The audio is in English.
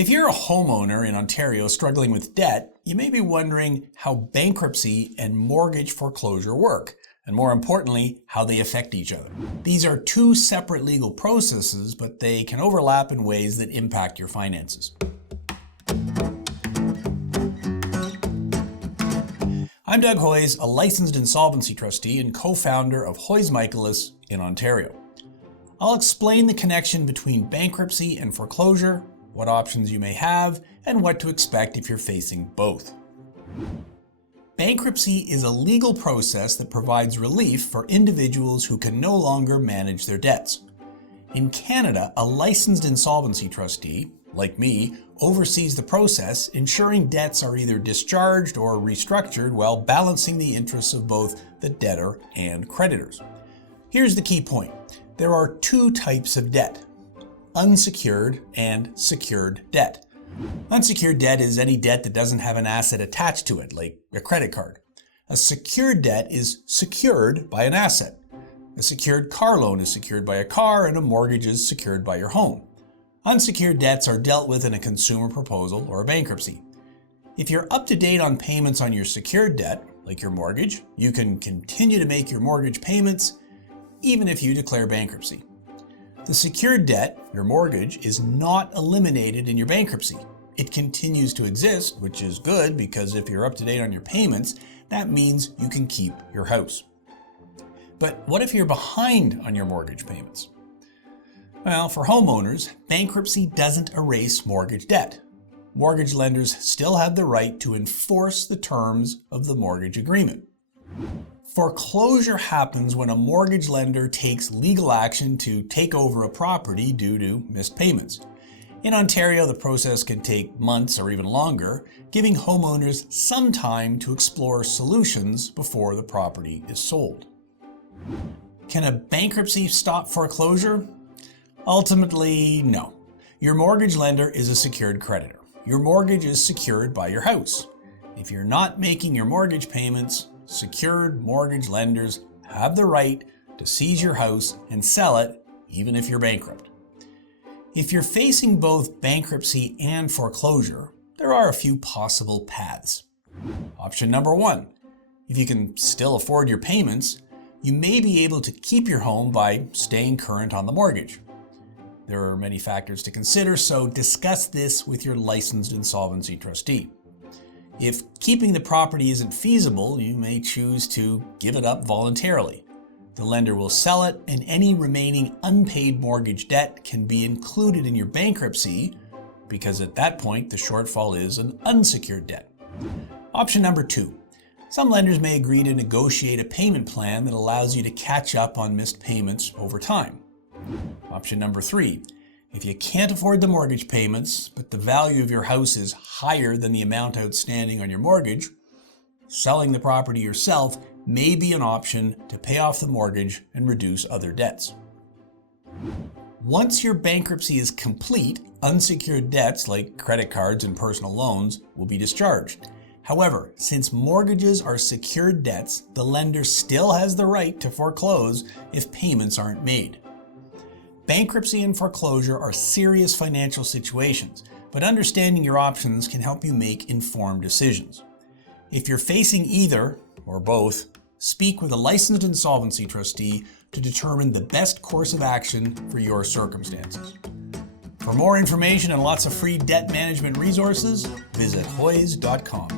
If you're a homeowner in Ontario struggling with debt, you may be wondering how bankruptcy and mortgage foreclosure work, and more importantly, how they affect each other. These are two separate legal processes, but they can overlap in ways that impact your finances. I'm Doug Hoyes, a licensed insolvency trustee and co-founder of Hoyes Michaelis in Ontario. I'll explain the connection between bankruptcy and foreclosure, what options you may have, and what to expect if you're facing both. Bankruptcy is a legal process that provides relief for individuals who can no longer manage their debts. In Canada, a licensed insolvency trustee, like me, oversees the process, ensuring debts are either discharged or restructured while balancing the interests of both the debtor and creditors. Here's the key point. There are two types of debt: unsecured and secured debt. Unsecured debt is any debt that doesn't have an asset attached to it, like a credit card. A secured debt is secured by an asset. A secured car loan is secured by a car, and a mortgage is secured by your home. Unsecured debts are dealt with in a consumer proposal or a bankruptcy. If you're up to date on payments on your secured debt, like your mortgage, you can continue to make your mortgage payments even if you declare bankruptcy. The secured debt, your mortgage, is not eliminated in your bankruptcy. It continues to exist, which is good because if you're up to date on your payments, that means you can keep your house. But what if you're behind on your mortgage payments? Well, for homeowners, bankruptcy doesn't erase mortgage debt. Mortgage lenders still have the right to enforce the terms of the mortgage agreement. Foreclosure happens when a mortgage lender takes legal action to take over a property due to missed payments. In Ontario, the process can take months or even longer, giving homeowners some time to explore solutions before the property is sold. Can a bankruptcy stop foreclosure? Ultimately, no. Your mortgage lender is a secured creditor. Your mortgage is secured by your house. If you're not making your mortgage payments, secured mortgage lenders have the right to seize your house and sell it, even if you're bankrupt. If you're facing both bankruptcy and foreclosure, there are a few possible paths. Option number one, if you can still afford your payments, you may be able to keep your home by staying current on the mortgage. There are many factors to consider, so discuss this with your licensed insolvency trustee. If keeping the property isn't feasible, you may choose to give it up voluntarily. The lender will sell it, and any remaining unpaid mortgage debt can be included in your bankruptcy because at that point the shortfall is an unsecured debt. Option number two. Some lenders may agree to negotiate a payment plan that allows you to catch up on missed payments over time. Option number three. If you can't afford the mortgage payments, but the value of your house is higher than the amount outstanding on your mortgage, selling the property yourself may be an option to pay off the mortgage and reduce other debts. Once your bankruptcy is complete, unsecured debts like credit cards and personal loans will be discharged. However, since mortgages are secured debts, the lender still has the right to foreclose if payments aren't made. Bankruptcy and foreclosure are serious financial situations, but understanding your options can help you make informed decisions. If you're facing either or both, speak with a licensed insolvency trustee to determine the best course of action for your circumstances. For more information and lots of free debt management resources, visit hoyes.com.